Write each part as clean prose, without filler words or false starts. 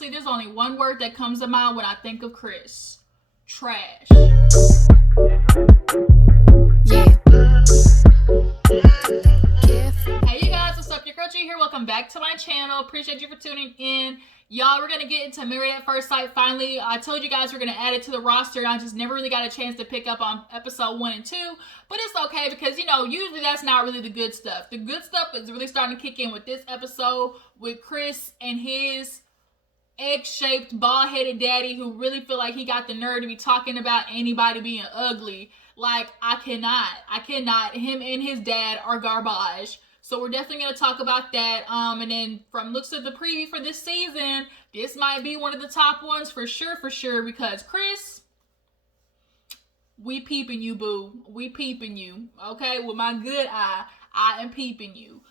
honestly, there's only one word that comes to mind when I think of Kris. Trash. Yeah. Hey you guys, what's up? Your girl G here. Welcome back to my channel. Appreciate you for tuning in. Y'all, we're going to get into Married at First Sight finally. I told you guys we're going to add it to the roster, and I just never really got a chance to pick up on episode 1 and 2. But it's okay because, you know, usually that's not really the good stuff. The good stuff is really starting to kick in with this episode with Kris and his egg-shaped, bald-headed daddy who really feel like he got the nerve to be talking about anybody being ugly. Like, I cannot. Him and his dad are garbage. So we're definitely going to talk about that. And then from looks at the preview for this season, this might be one of the top ones for sure, because Kris, we peeping you, boo. We peeping you. Okay? With my good eye, I am peeping you.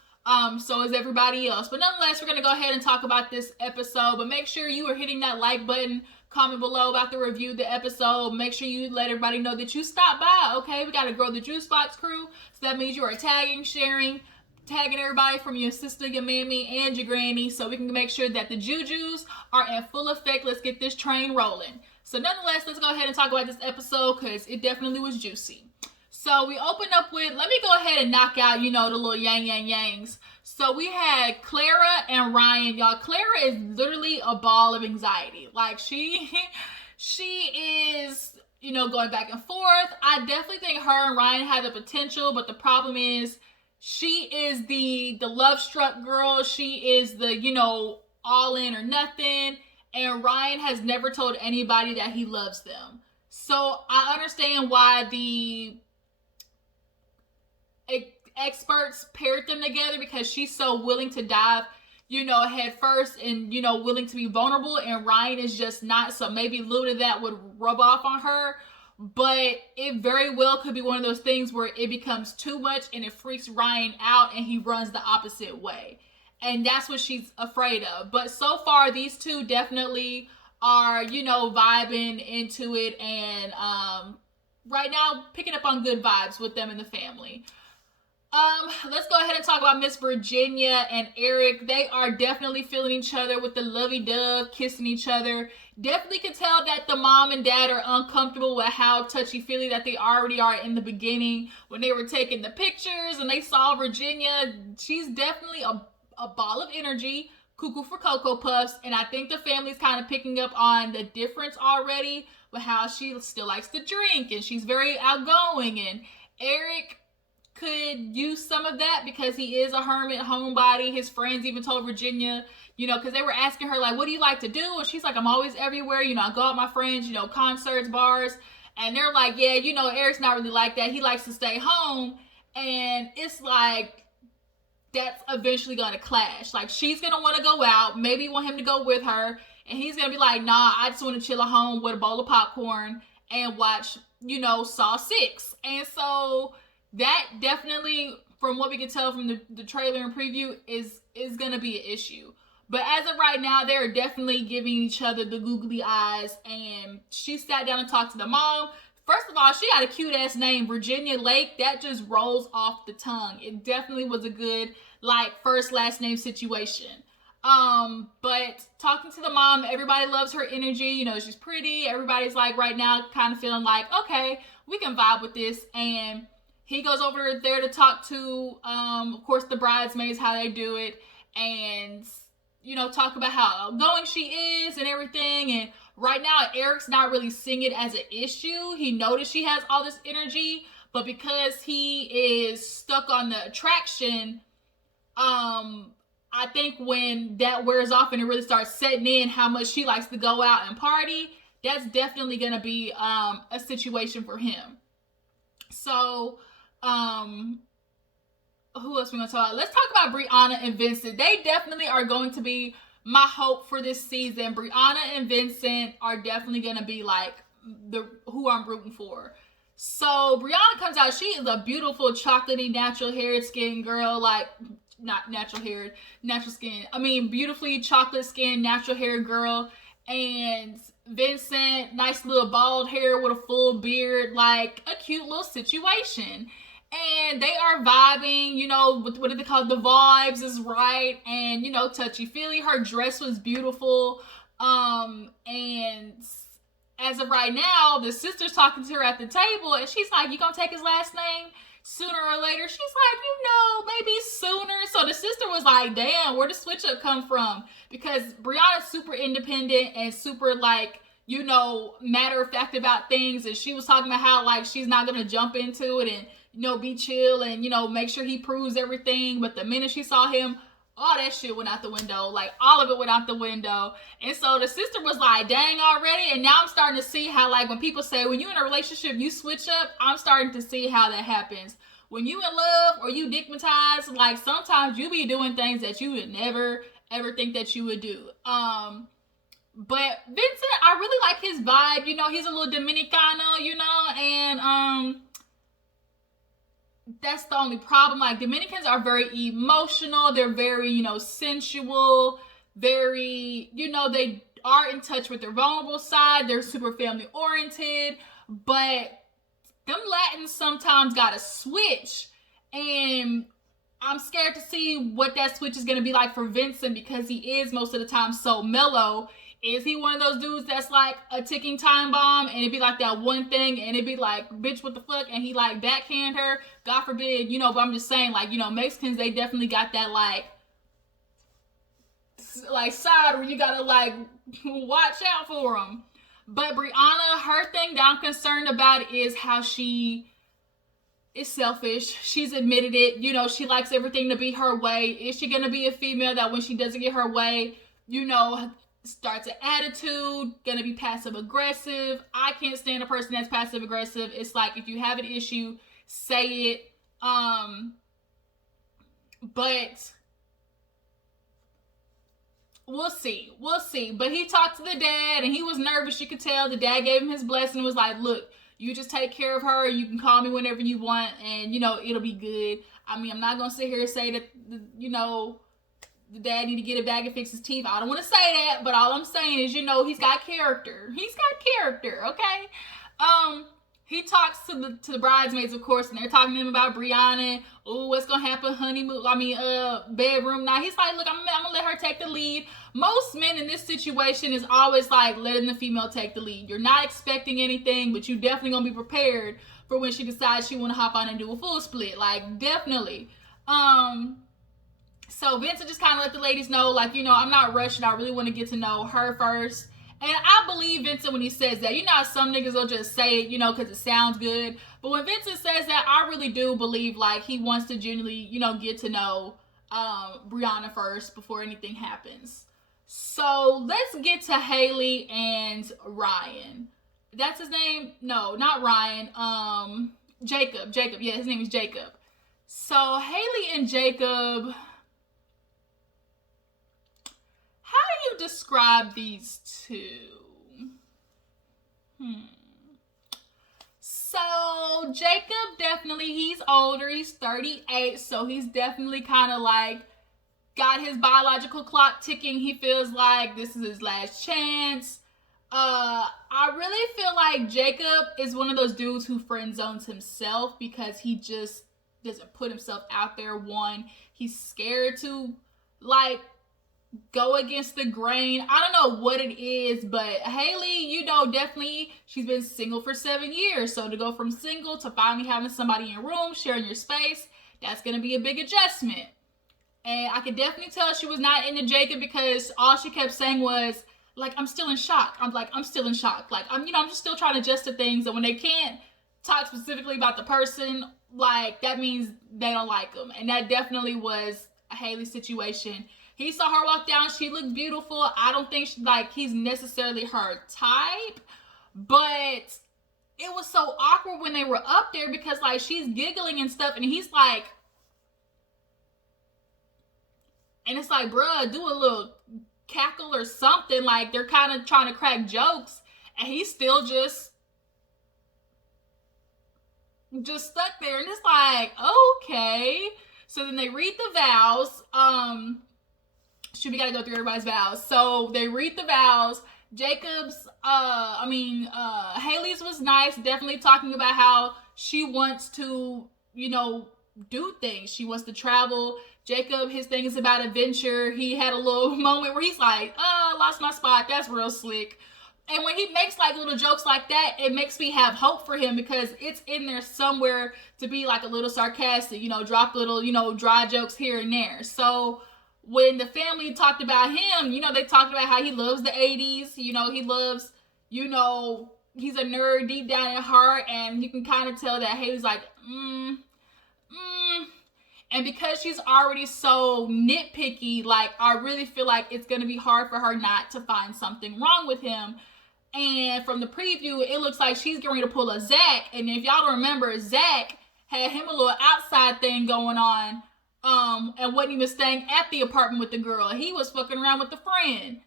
So is everybody else. But nonetheless, we're going to go ahead and talk about this episode. But make sure you are hitting that like button. Comment below about the review of the episode. Make sure you let everybody know that you stopped by. Okay? We got to grow the Juice Box crew. So that means you are tagging, sharing, tagging everybody from your sister, your mammy, and your granny, so we can make sure that the jujus are in full effect. Let's get this train rolling. So nonetheless, let's go ahead and talk about this episode because it definitely was juicy. So we open up with, let me go ahead and knock out, you know, the little yangs. So we had Clara and Ryan. Y'all, Clara is literally a ball of anxiety. Like, she is, you know, going back and forth. I definitely think her and Ryan have the potential, but the problem is, she is the love-struck girl. She is the, you know, all in or nothing. And Ryan has never told anybody that he loves them. So I understand why the experts paired them together, because she's so willing to dive, you know, head first and, you know, willing to be vulnerable. And Ryan is just not. So maybe a little of that would rub off on her. But it very well could be one of those things where it becomes too much and it freaks Ryan out and he runs the opposite way. And that's what she's afraid of. But so far, these two definitely are, you know, vibing into it. And right now, picking up on good vibes with them and the family. Let's go ahead and talk about Miss Virginia and Eric. They are definitely feeling each other with the lovey-dove, kissing each other. Definitely can tell that the mom and dad are uncomfortable with how touchy-feely that they already are in the beginning when they were taking the pictures and they saw Virginia. She's definitely a ball of energy, cuckoo for Cocoa Puffs, and I think the family's kind of picking up on the difference already with how she still likes to drink and she's very outgoing, and Eric could use some of that because he is a hermit homebody. His friends even told Virginia, you know, because they were asking her, like, what do you like to do? And she's like, I'm always everywhere. You know, I go out with my friends, you know, concerts, bars. And they're like, yeah, you know, Eric's not really like that. He likes to stay home. And it's like, that's eventually going to clash. Like, she's going to want to go out, maybe want him to go with her. And he's going to be like, nah, I just want to chill at home with a bowl of popcorn and watch, you know, Saw 6. And so that definitely, from what we can tell from the trailer and preview, is going to be an issue. But as of right now, they're definitely giving each other the googly eyes. And she sat down and talked to the mom. First of all, she got a cute-ass name, Virginia Lake. That just rolls off the tongue. It definitely was a good, like, first last name situation. But talking to the mom, everybody loves her energy. You know, she's pretty. Everybody's, like, right now kind of feeling like, okay, we can vibe with this. And he goes over there to talk to, of course, the bridesmaids, how they do it, and, you know, talk about how outgoing she is and everything. And right now, Eric's not really seeing it as an issue. He noticed she has all this energy, but because he is stuck on the attraction, I think when that wears off and it really starts setting in how much she likes to go out and party, that's definitely going to be a situation for him. So, who else we gonna talk about? Let's talk about Brianna and Vincent. They definitely are going to be my hope for this season. Brianna and Vincent are definitely gonna be like who I'm rooting for. So Brianna comes out. She is a beautiful, chocolatey, natural haired skin girl. Like, not natural haired, natural skin. I mean, beautifully chocolate skin, natural haired girl. And Vincent, nice little bald hair with a full beard, like a cute little situation. And they are vibing, you know, what do they call it? The vibes is right. And, you know, touchy-feely. Her dress was beautiful. And as of right now, the sister's talking to her at the table, and she's like, "You gonna take his last name sooner or later?" She's like, maybe sooner. So the sister was like, "Damn, where the switch up come from?" Because Brianna's super independent and super like, matter of fact about things, and she was talking about how like she's not gonna jump into it and be chill and make sure he proves everything. But the minute she saw him, all that shit went out the window. Like, all of it went out the window. And so the sister was like, "Dang, already?" And now I'm starting to see how, like, when people say, when you're in a relationship, you switch up, I'm starting to see how that happens. When you in love or you dickmatized, like, sometimes you be doing things that you would never, ever think that you would do. But Vincent, I really like his vibe. He's a little Dominicano, and, that's the only problem. Like, Dominicans are very emotional. They're very, sensual, very, they are in touch with their vulnerable side. They're super family oriented, but them Latins sometimes gotta switch. And I'm scared to see what that switch is gonna be like for Vincent, because he is most of the time so mellow. Is he one of those dudes that's like a ticking time bomb, and it'd be like that one thing and it'd be like, "Bitch, what the fuck?" and he like backhand her? God forbid, but I'm just saying, like, Mexicans, they definitely got that like side where you gotta like watch out for them. But Brianna, her thing that I'm concerned about is how she is selfish. She's admitted it. She likes everything to be her way. Is she gonna be a female that when she doesn't get her way, starts an attitude, gonna be passive aggressive? I can't stand a person that's passive aggressive. It's like, if you have an issue, say it. But we'll see. But he talked to the dad, and he was nervous. You could tell the dad gave him his blessing and was like, "Look, you just take care of her. You can call me whenever you want, and it'll be good." I mean, I'm not gonna sit here and say that the dad need to get a bag and fix his teeth. I don't want to say that, but all I'm saying is, he's got character. Okay? He talks to the bridesmaids, of course, and they're talking to him about Brianna. Oh, what's gonna happen, bedroom night. He's like, "Look, I'm gonna let her take the lead." Most men in this situation is always like letting the female take the lead. You're not expecting anything, but you definitely gonna be prepared for when she decides she want to hop on and do a full split. Like, definitely. So Vincent just kind of let the ladies know, like, I'm not rushing. I really want to get to know her first. And I believe Vincent when he says that. How some niggas will just say it, because it sounds good. But when Vincent says that, I really do believe, like, he wants to genuinely, get to know Brianna first before anything happens. So let's get to Haley and Ryan. That's his name? No, not Ryan. Jacob. Yeah, his name is Jacob. So Haley and Jacob, how do you describe these two? So Jacob, definitely, he's older. He's 38, so he's definitely kind of like got his biological clock ticking. He feels like this is his last chance. I really feel like Jacob is one of those dudes who friend zones himself because he just doesn't put himself out there. One, he's scared to like go against the grain. I don't know what it is, but Haley, definitely, she's been single for 7 years. So to go from single to finally having somebody in your room, sharing your space, that's going to be a big adjustment. And I could definitely tell she was not into Jacob because all she kept saying was, like, "I'm still in shock." I'm still in shock. Like, I'm just still trying to adjust to things. And when they can't talk specifically about the person, like, that means they don't like them. And that definitely was a Haley situation. He saw her walk down. She looked beautiful. I don't think he's necessarily her type, but it was so awkward when they were up there because like she's giggling and stuff, and he's like, and it's like, bruh, do a little cackle or something. Like, they're kind of trying to crack jokes, and he's still just stuck there. And it's like, okay. So then they read the vows. We gotta go through everybody's vows. So they read the vows. Jacob's, Haley's was nice. Definitely talking about how she wants to, do things. She wants to travel Jacob, his thing is about adventure. He had a little moment where he's like, oh, I lost my spot. That's real slick. And when he makes like little jokes like that, it makes me have hope for him because it's in there somewhere to be like a little sarcastic, drop little, dry jokes here and there. So when the family talked about him, they talked about how he loves the 80s. He loves, he's a nerd deep down in heart. And you can kind of tell that Haley's like, And because she's already so nitpicky, like, I really feel like it's going to be hard for her not to find something wrong with him. And from the preview, it looks like she's getting ready to pull a Zach. And if y'all don't remember, Zach had him a little outside thing going on. And wasn't even staying at the apartment with the girl. He was fucking around with the friend.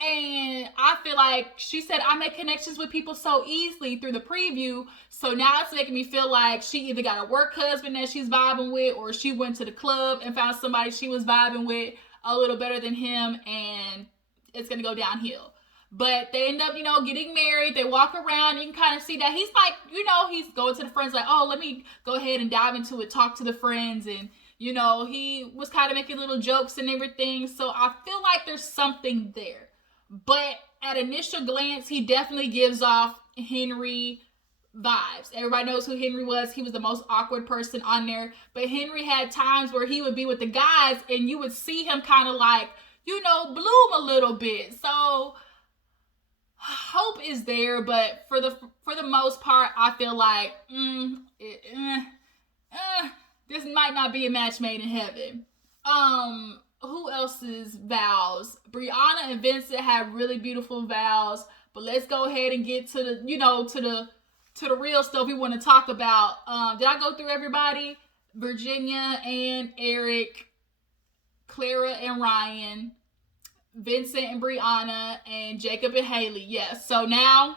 And I feel like she said, I make connections with people so easily through the preview. So now it's making me feel like she either got a work husband that she's vibing with, or she went to the club and found somebody she was vibing with a little better than him. And it's going to go downhill. But they end up, getting married. They walk around. You can kind of see that he's like, he's going to the friends like, oh, let me go ahead and dive into it, talk to the friends. And, he was kind of making little jokes and everything. So I feel like there's something there. But at initial glance, he definitely gives off Henry vibes. Everybody knows who Henry was. He was the most awkward person on there. But Henry had times where he would be with the guys and you would see him kind of like, bloom a little bit. So hope is there, but for the most part, I feel like this might not be a match made in heaven. Who else's vows? Brianna and Vincent have really beautiful vows, but let's go ahead and get to the to the real stuff we want to talk about. Did I go through everybody? Virginia and Eric, Clara and Ryan, Vincent and Brianna, and Jacob and Haley. Yes. So now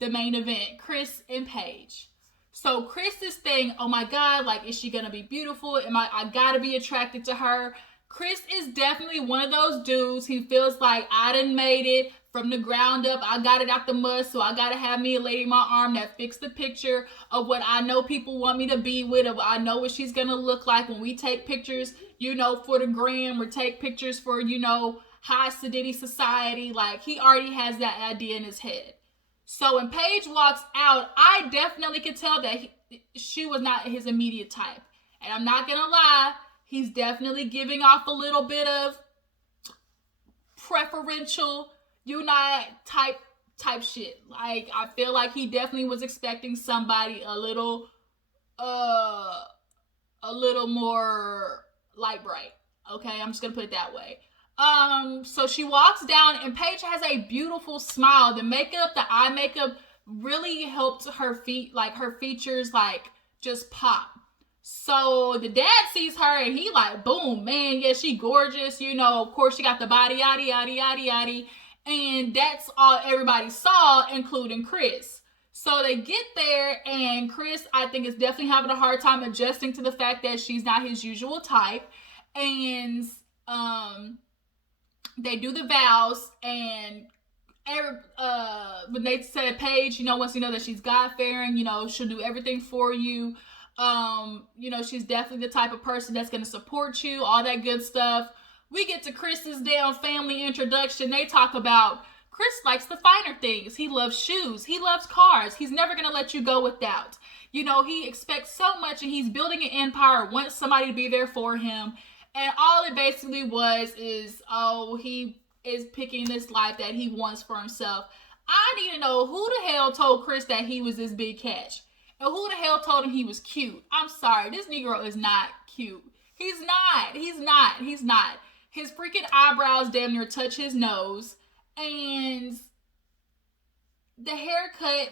the main event, Kris and Paige. So Kris's thing, oh my God, like, is she gonna be beautiful? I gotta be attracted to her. Kris is definitely one of those dudes who feels like I done made it from the ground up. I got it out the mud, so I gotta have me a lady in my arm that fixed the picture of what I know people want me to be with, of I know what she's gonna look like when we take pictures, for the gram, or take pictures for, high sedity society. Like, he already has that idea in his head. So when Paige walks out, I definitely could tell that she was not his immediate type. And I'm not gonna lie, he's definitely giving off a little bit of preferential, type shit. Like, I feel like he definitely was expecting somebody a little more light bright. Okay, I'm just gonna put it that way. So she walks down and Paige has a beautiful smile. The makeup, the eye makeup really helped her features just pop. So the dad sees her and he like, boom, man, yeah, she gorgeous. Of course she got the body, yaddy, yaddy, yaddy, yaddy. And that's all everybody saw, including Kris. So they get there and Kris, I think, is definitely having a hard time adjusting to the fact that she's not his usual type. And, they do the vows, and when they said Paige, once you know that she's God-fearing, she'll do everything for you. She's definitely the type of person that's going to support you, all that good stuff. We get to Kris's damn family introduction. They talk about Kris likes the finer things. He loves shoes. He loves cars. He's never going to let you go without. He expects so much, and he's building an empire, wants somebody to be there for him. And all it basically is, he is picking this life that he wants for himself. I need to know who the hell told Kris that he was this big catch. And who the hell told him he was cute? I'm sorry, this Negro is not cute. He's not. His freaking eyebrows damn near touch his nose. And the haircut,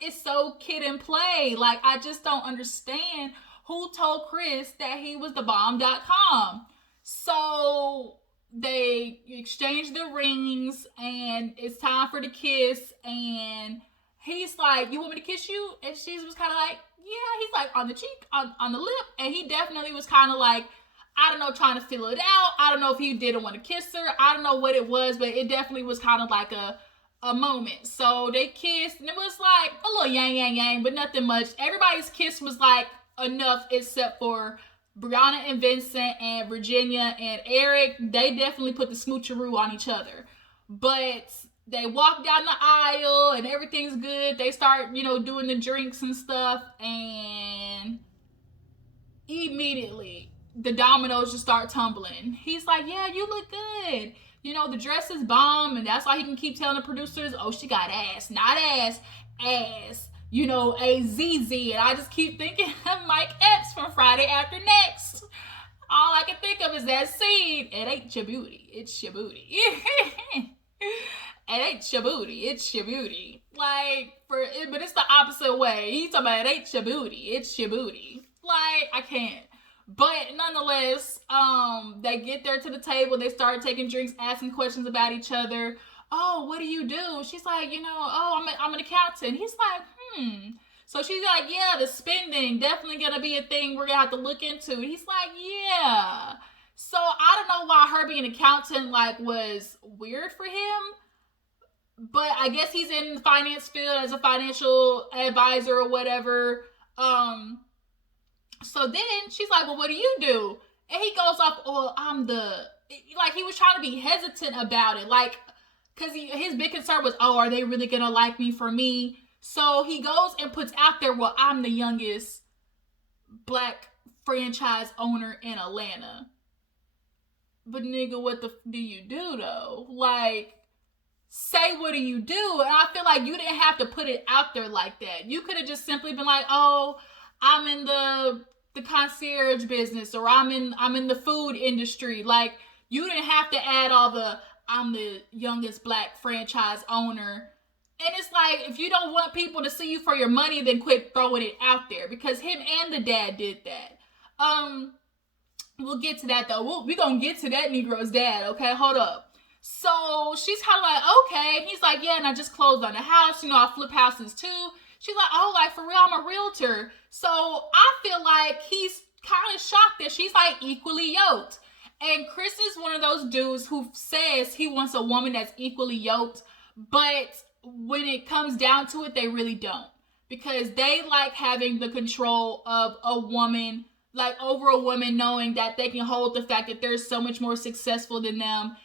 it's so kid and play. I just don't understand who told Kris that he was the bomb.com. So they exchange the rings and it's time for the kiss. And he's like, you want me to kiss you? And she was kind of like, yeah. He's like, on the cheek, on the lip. And he definitely was kind of like, I don't know, trying to feel it out. I don't know if he didn't want to kiss her. I don't know what it was, but it definitely was kind of like a moment. So they kissed and it was like a little yang, yang, yang, but nothing much. Everybody's kiss was enough except for Brianna and Vincent and Virginia and Eric, they definitely put the smoocheroo on each other. But they walk down the aisle and everything's good. They start, doing the drinks and stuff, and immediately the dominoes just start tumbling. He's like, yeah, you look good. The dress is bomb, and that's why he can keep telling the producers, oh, she got ass, not ass, ass. AZZ. And I just keep thinking of Mike Epps from Friday After Next. All I can think of is that scene. It ain't your booty, it's your booty. It ain't your booty, it's your booty. But it's the opposite way. He's talking about it ain't your booty, it's your booty. I can't. But nonetheless, they get there to the table. They start taking drinks, asking questions about each other. Oh, what do you do? She's like, I'm an accountant. He's like, So she's like, yeah, the spending definitely gonna be a thing we're gonna have to look into. And he's like, yeah. So I don't know why her being an accountant was weird for him. But I guess he's in the finance field as a financial advisor or whatever. So then she's like, well, what do you do? And he goes off, oh, he was trying to be hesitant about it. Because his big concern was, oh, are they really going to like me for me? So he goes and puts out there, well, I'm the youngest black franchise owner in Atlanta. But nigga, what the do you do though? Say what do you do? And I feel like you didn't have to put it out there like that. You could have just simply been like, oh, I'm in the concierge business, or I'm in the food industry. You didn't have to add all the I'm the youngest black franchise owner. And it's if you don't want people to see you for your money, then quit throwing it out there, because him and the dad did that. We'll get to that though. We're gonna get to that Negro's dad, okay? Hold up. So she's kind of like, okay. And he's like, yeah, and I just closed on the house. I flip houses too. She's like, oh, for real, I'm a realtor. So I feel like he's kind of shocked that she's equally yoked. And Kris is one of those dudes who says he wants a woman that's equally yoked, but when it comes down to it, they really don't. Because they like having the control of a woman, over a woman, knowing that they can hold the fact that they're so much more successful than them,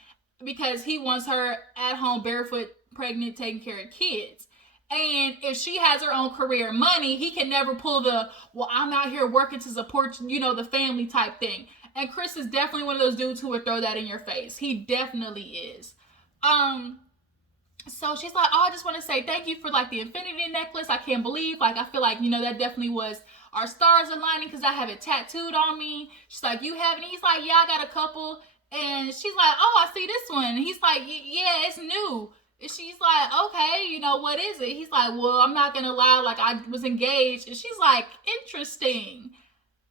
because he wants her at home, barefoot, pregnant, taking care of kids. And if she has her own career, money, he can never pull the, well, I'm out here working to support, the family type thing. And Kris is definitely one of those dudes who would throw that in your face. He definitely is. So she's like, oh, I just want to say thank you for the infinity necklace. I can't believe, I feel like, that definitely was our stars aligning, because I have it tattooed on me. She's like, you have it? He's like, yeah, I got a couple. And she's like, oh, I see this one. And he's like, yeah, it's new. And she's like, okay, what is it? He's like, well, I'm not going to lie, I was engaged. And she's like, interesting.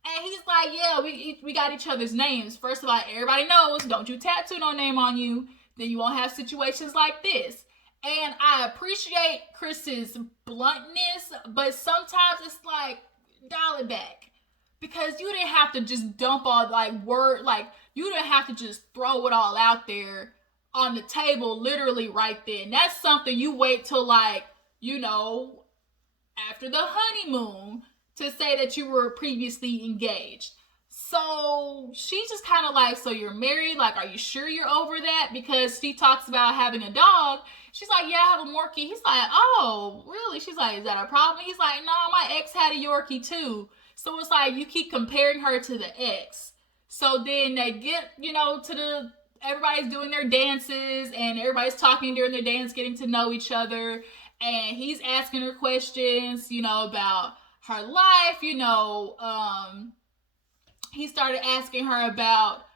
And he's like, yeah, we got each other's names. First of all, everybody knows, don't you tattoo no name on you, then you won't have situations like this. And I appreciate Kris's bluntness, but sometimes it's dial it back. Because you didn't have to just dump all you didn't have to just throw it all out there on the table, literally right then. That's something you wait till after the honeymoon to say that you were previously engaged. So she's just kind of so you're married? Are you sure you're over that? Because she talks about having a dog. She's like, yeah, I have a Yorkie. He's like, oh, really? She's like, is that a problem? He's like, no, my ex had a Yorkie too. So it's you keep comparing her to the ex. So then they get, everybody's doing their dances, and everybody's talking during their dance, getting to know each other. And he's asking her questions, about her life. He started asking her about,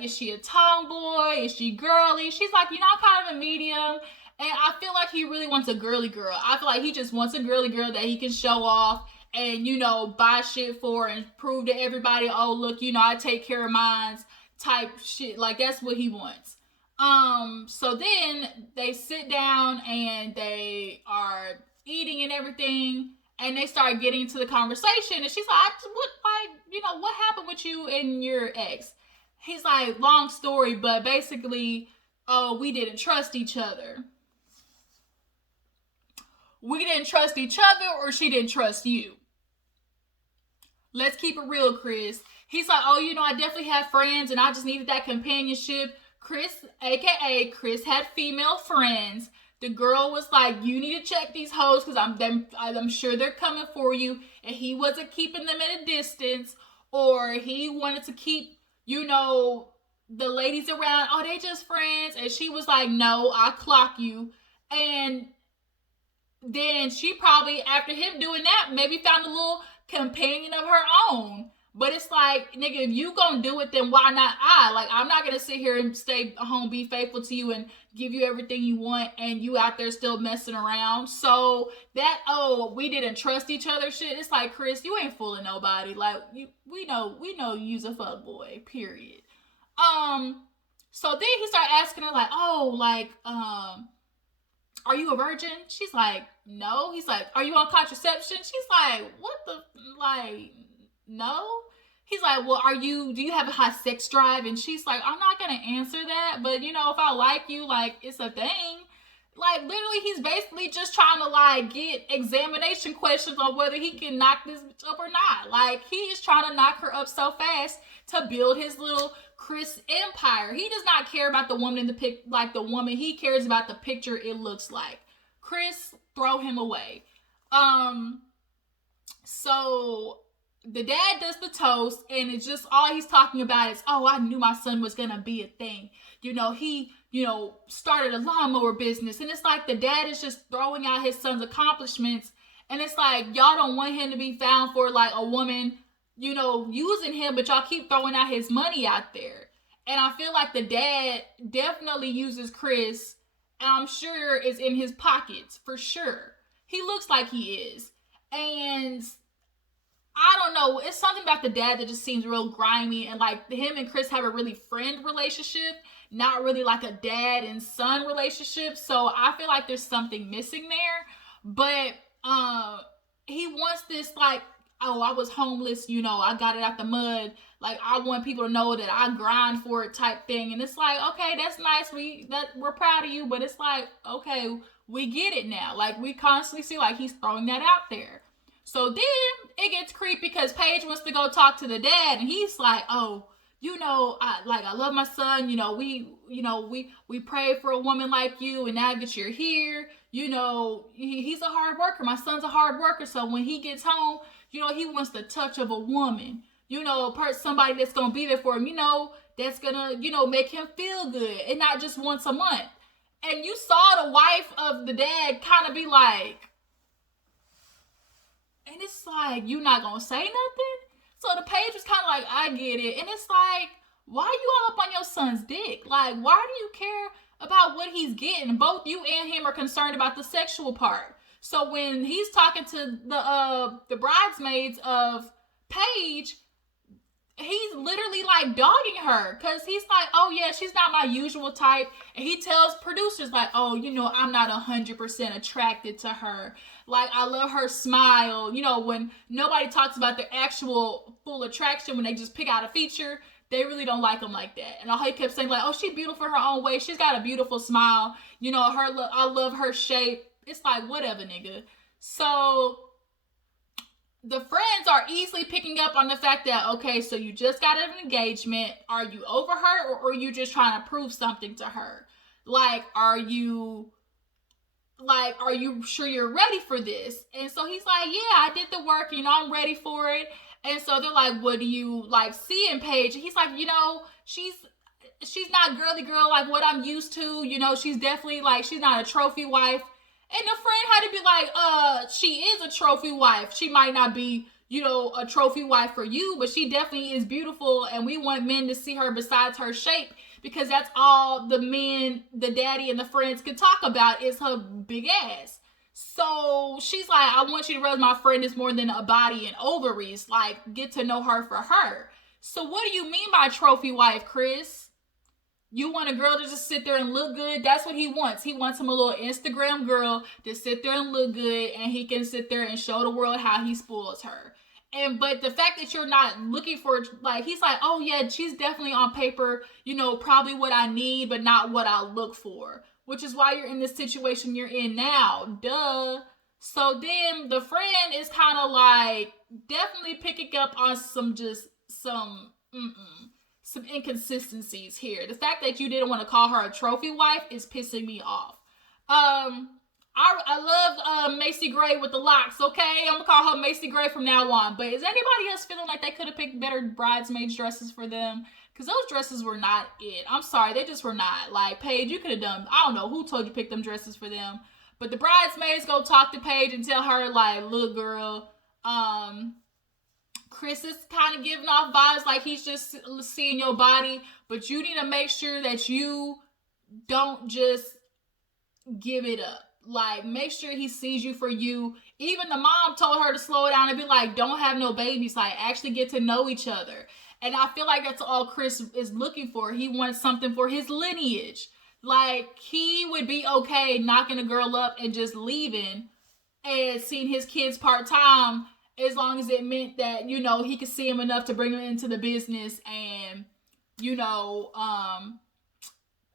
is she a tomboy? Is she girly? She's like, I'm kind of a medium. And I feel like he really wants a girly girl. I feel like he just wants a girly girl that he can show off and, buy shit for and prove to everybody, oh, look, I take care of mine type shit. That's what he wants. So then they sit down and they are eating and everything, and they start getting into the conversation, and she's like, what happened with you and your ex? He's like, long story, but basically, we didn't trust each other. We didn't trust each other, or she didn't trust you. Let's keep it real, Kris. He's like, oh, I definitely have friends and I just needed that companionship. Kris, aka Kris, had female friends. The girl was like, you need to check these hoes because I'm sure they're coming for you. And he wasn't keeping them at a distance, or he wanted to keep, the ladies around. Oh, they just friends. And she was like, no, I clock you. And then she probably, after him doing that, maybe found a little companion of her own. But it's like, nigga, if you gonna do it, then why not I? Like, I'm not gonna sit here and stay home, be faithful to you, and give you everything you want, and you out there still messing around. So that, oh, we didn't trust each other shit. It's like, Kris, you ain't fooling nobody. Like, we know you's a fuck boy. Period. So then he started asking her like, oh, like, are you a virgin? She's like, no. He's like, are you on contraception? She's like, what the, like, no. He's like, well, do you have a high sex drive? And she's like, I'm not going to answer that. But, if I like you, like, it's a thing. Like, literally, he's basically just trying to, like, get examination questions on whether he can knock this bitch up or not. Like, he is trying to knock her up so fast to build his little Kris empire. He does not care about the woman in the pic, like the woman. He cares about the picture it looks like. Kris, throw him away. So the dad does the toast, and it's just all he's talking about is, oh, I knew my son was gonna be a thing. He started a lawnmower business, and it's like the dad is just throwing out his son's accomplishments, and it's like y'all don't want him to be found for like a woman, using him, but y'all keep throwing out his money out there. And I feel like the dad definitely uses Kris, and I'm sure is in his pockets for sure. He looks like he is, and I don't know. It's something about the dad that just seems real grimy, and like him and Kris have a really friend relationship, not really like a dad and son relationship. So I feel like there's something missing there. But he wants this like, oh, I was homeless, I got it out the mud. Like, I want people to know that I grind for it type thing. And it's like, okay, that's nice. We're proud of you. But it's like, okay, we get it now. Like, we constantly see like he's throwing that out there. So then it gets creepy because Paige wants to go talk to the dad, and he's like, oh, I love my son. We prayed for a woman like you, and now that you're here, he's a hard worker. My son's a hard worker. So when he gets home, he wants the touch of a woman, somebody that's going to be there for him, that's going to, make him feel good, and not just once a month. And you saw the wife of the dad kind of be like, and it's like, you not going to say nothing? So the Paige was kind of like, I get it. And it's like, why are you all up on your son's dick? Like, why do you care about what he's getting? Both you and him are concerned about the sexual part. So when he's talking to the bridesmaids of Paige, he's literally like dogging her, because he's like, oh yeah, she's not my usual type. And he tells producers like, oh, I'm not 100% attracted to her. Like, I love her smile. When nobody talks about the actual full attraction, when they just pick out a feature, they really don't like him like that. And all he kept saying like, oh, she's beautiful her own way. She's got a beautiful smile. I love her shape. It's like, whatever, nigga. So the friends are easily picking up on the fact that, okay, so you just got an engagement. Are you over her, or are you just trying to prove something to her? Like, are you sure you're ready for this? And so he's like, yeah, I did the work, I'm ready for it. And so they're like, what do you like see in Paige? And he's like, she's not girly girl like what I'm used to. She's definitely like, she's not a trophy wife. And the friend had to be like, she is a trophy wife. She might not be, a trophy wife for you, but she definitely is beautiful. And we want men to see her besides her shape, because that's all the men, the daddy and the friends can talk about is her big ass. So she's like, I want you to realize my friend is more than a body and ovaries. Like, get to know her for her. So what do you mean by trophy wife, Kris? You want a girl to just sit there and look good? That's what he wants. He wants him a little Instagram girl to sit there and look good, and he can sit there and show the world how he spoils her. But the fact that you're not looking for, like, he's like, oh yeah, she's definitely on paper, probably what I need, but not what I look for. Which is why you're in this situation you're in now. Duh. So then the friend is kind of like, definitely picking up on some some inconsistencies here. The fact that you didn't want to call her a trophy wife is pissing me off. I love Macy Gray with the locks, okay? I'm gonna call her Macy Gray from now on. But is anybody else feeling like they could have picked better bridesmaids dresses for them? Because those dresses were not it. I'm sorry, they just were not. Like, Paige, you could have done, I don't know who told you to pick them dresses for them. But the bridesmaids go talk to Paige and tell her, like, look, girl, Kris is kind of giving off vibes like he's just seeing your body. But you need to make sure that you don't just give it up. Like, make sure he sees you for you. Even the mom told her to slow it down and be like, don't have no babies. Like, actually get to know each other. And I feel like that's all Kris is looking for. He wants something for his lineage. Like, he would be okay knocking a girl up and just leaving and seeing his kids part-time, as long as it meant that, you know, he could see him enough to bring him into the business and, you know,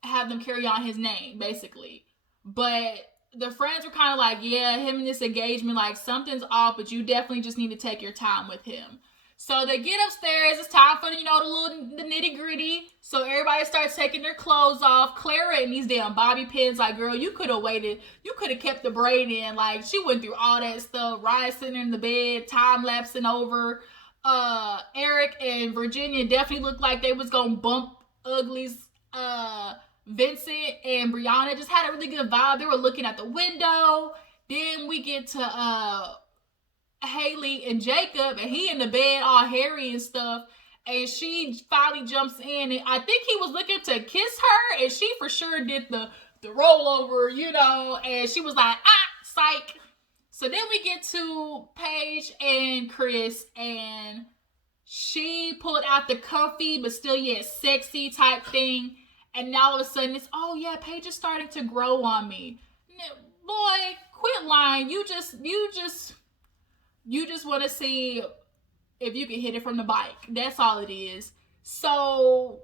have them carry on his name, basically. But the friends were kind of like, yeah, him and this engagement, like, something's off, but you definitely just need to take your time with him. So they get upstairs. It's time for, you know, the nitty gritty. So everybody starts taking their clothes off. Clara and these damn bobby pins, like, girl, you could have waited. You could have kept the braid in. Like, she went through all that stuff. Ryan sitting in the bed, time lapsing over. Eric and Virginia definitely looked like they was gonna bump Ugly's Vincent and Brianna. Just had a really good vibe. They were looking at the window. Then we get to Haley and Jacob, and he in the bed all hairy and stuff, and she finally jumps in, and I think he was looking to kiss her, and she for sure did the rollover, you know, and she was like, psych. So then we get to Paige and Kris, and she pulled out the comfy but still yet sexy type thing, and now all of a sudden it's, oh yeah, Paige is starting to grow on me. Boy, quit lying. You just want to see if you can hit it from the bike. That's all it is. So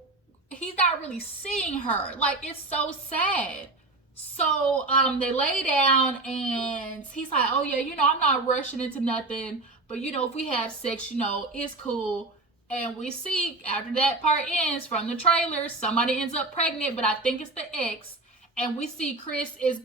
he's not really seeing her. Like, it's so sad. So they lay down and he's like, oh yeah, you know, I'm not rushing into nothing, but you know, if we have sex, you know, it's cool. And we see after that part ends from the trailer, somebody ends up pregnant, but I think it's the ex. And we see Kris is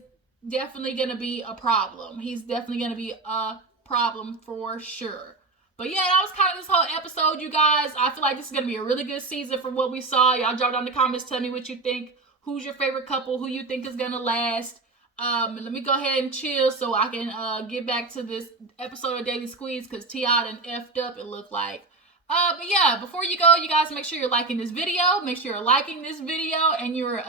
definitely gonna be a problem. He's definitely gonna be a problem for sure. But yeah, that was kind of this whole episode, you guys. I feel like this is gonna be a really good season from what we saw. Y'all drop down in the comments, tell me what you think. Who's your favorite couple? Who you think is gonna last? Let me go ahead and chill so I can get back to this episode of Daily Squeeze, because T.I. done effed up, it looked like. But yeah, before you go, you guys make sure you're liking this video. Make sure you're liking this video, and you're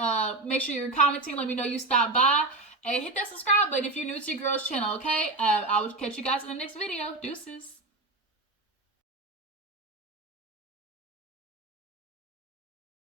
make sure you're commenting. Let me know you stopped by. And hit that subscribe button if you're new to your girl's channel, okay? I will catch you guys in the next video. Deuces.